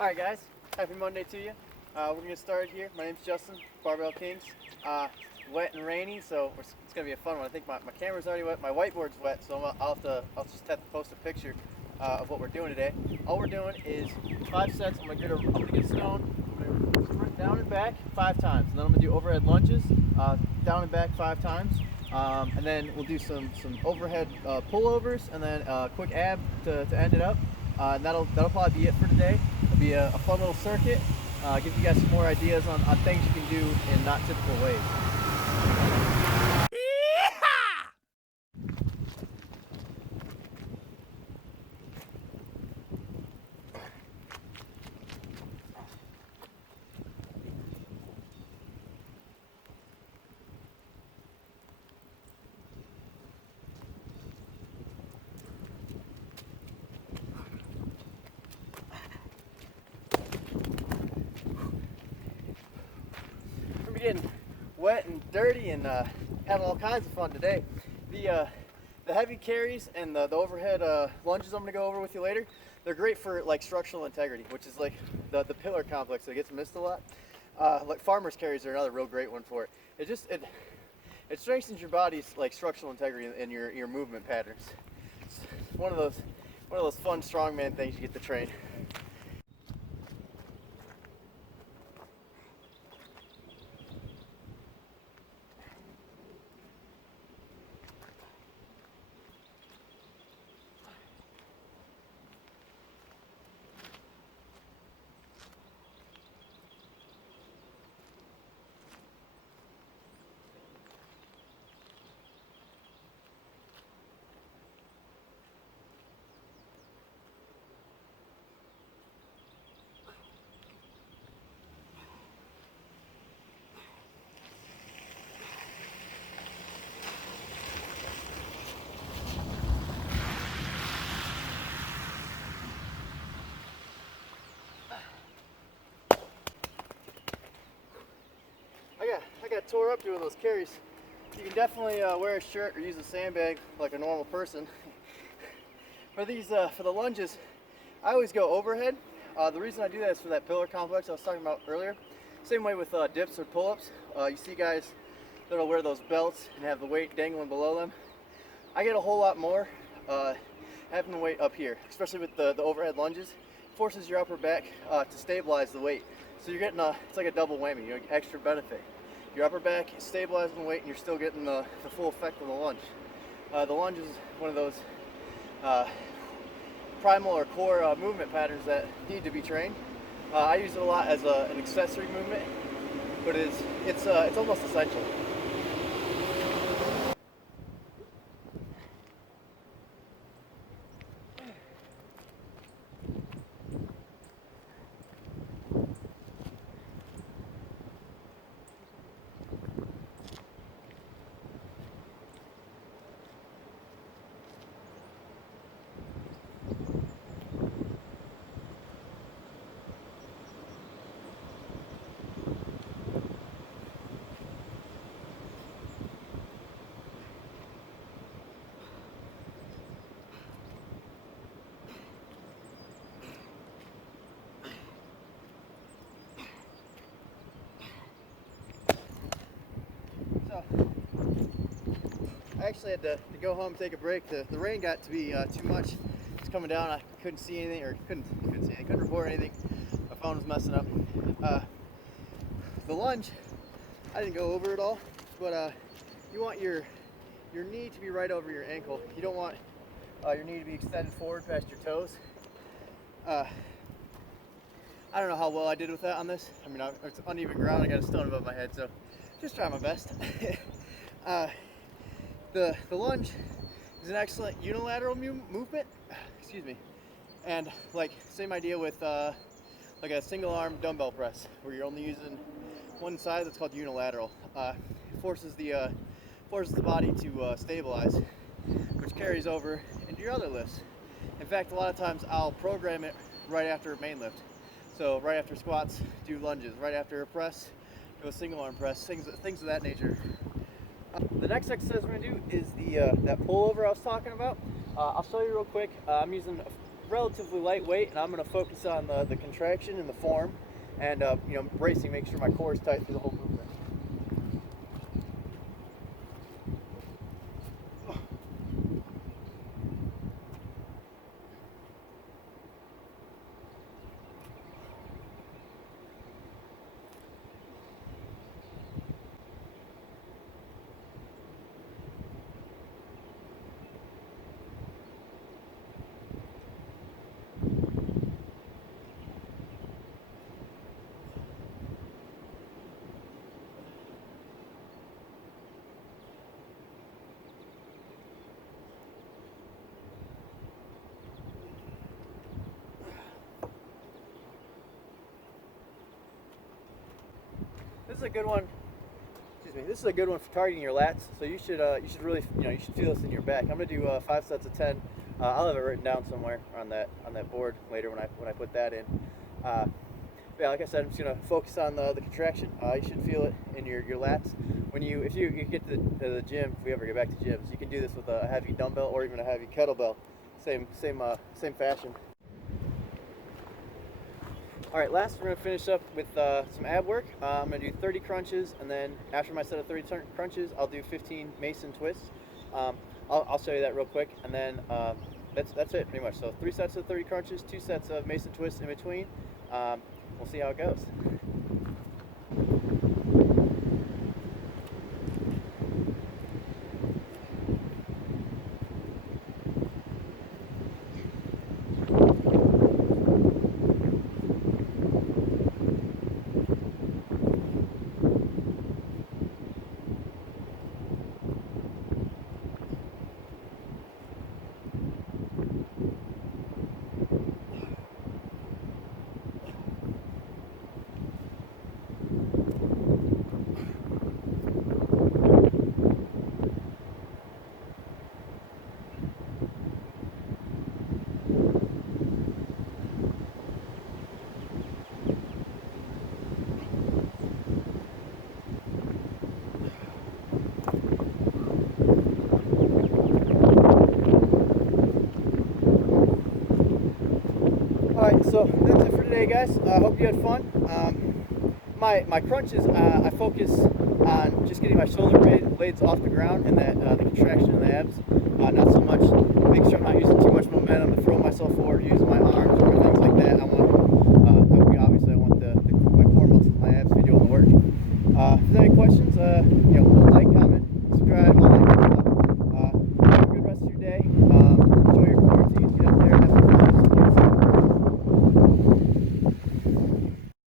Alright guys, happy Monday to you. We're going to get started here. My name's Justin, Barbell Kingz. Wet and rainy, so it's going to be a fun one. I think my camera's already wet, my whiteboard's wet, so I'll just have to post a picture of what we're doing today. All we're doing is 5 sets. I'm going to get a stone, I'm going to sprint down and back 5 times, and then I'm going to do overhead lunges, down and back 5 times. And then we'll do some overhead pullovers, and then a quick ab to end it up. And that'll probably be it for today. It'll be a fun little circuit. Give you guys some more ideas on things you can do in not typical ways. We're getting wet and dirty and having all kinds of fun today. The heavy carries and the overhead lunges I'm going to go over with you later, they're great for like structural integrity, which is like the pillar complex that gets missed a lot. Like farmer's carries are another real great one for it. It strengthens your body's like structural integrity in your movement patterns. It's one of those fun strongman things you get to train. I got tore up doing those carries. You can definitely wear a shirt or use a sandbag like a normal person. For the lunges, I always go overhead. The reason I do that is for that pillar complex I was talking about earlier. Same way with dips or pull-ups. You see guys that'll wear those belts and have the weight dangling below them. I get a whole lot more having the weight up here, especially with the overhead lunges. Forces your upper back to stabilize the weight. So you're getting it's like a double whammy, you know, extra benefit. Your upper back is stabilizing the weight and you're still getting the full effect of the lunge. The lunge is one of those primal or core movement patterns that need to be trained. I use it a lot as an accessory movement, but it's almost essential. I actually had to go home and take a break. The rain got to be too much. It's coming down. I couldn't see anything, or couldn't report anything. My phone was messing up. The lunge, I didn't go over it all, but you want your knee to be right over your ankle. You don't want your knee to be extended forward past your toes. I don't know how well I did with that on this. I mean, it's uneven ground. I got a stone above my head, so just try my best. The lunge is an excellent unilateral movement. Excuse me. And like same idea with like a single arm dumbbell press, where you're only using one side. That's called unilateral. It forces the body to stabilize, which carries over into your other lifts. In fact, a lot of times I'll program it right after a main lift. So right after squats, do lunges. Right after a press, do a single arm press. Things of that nature. The next exercise we're going to do is that pullover I was talking about. I'll show you real quick. I'm using relatively lightweight, and I'm going to focus on the contraction and the form, and you know, bracing, make sure my core is tight through the whole movement. This is a good one. Excuse me. This is a good one for targeting your lats. So you should really, you know, you should feel this in your back. I'm gonna do 5 sets of 10. I'll have it written down somewhere on that board later when I put that in. Yeah, like I said, I'm just gonna focus on the contraction. You should feel it in your lats. When if you get to the gym, if we ever get back to gyms, you can do this with a heavy dumbbell or even a heavy kettlebell. Same fashion. All right, last we're going to finish up with some ab work. I'm going to do 30 crunches, and then after my set of 30 crunches, I'll do 15 Mason twists. I'll show you that real quick, and then that's it pretty much. So 3 sets of 30 crunches, 2 sets of Mason twists in between. We'll see how it goes. Alright, so that's it for today, guys. I hope you had fun. My crunches, I focus on just getting my shoulder blades off the ground and that the contraction in the abs. Not so much, make sure I'm not using too much momentum to throw myself forward, using my arms or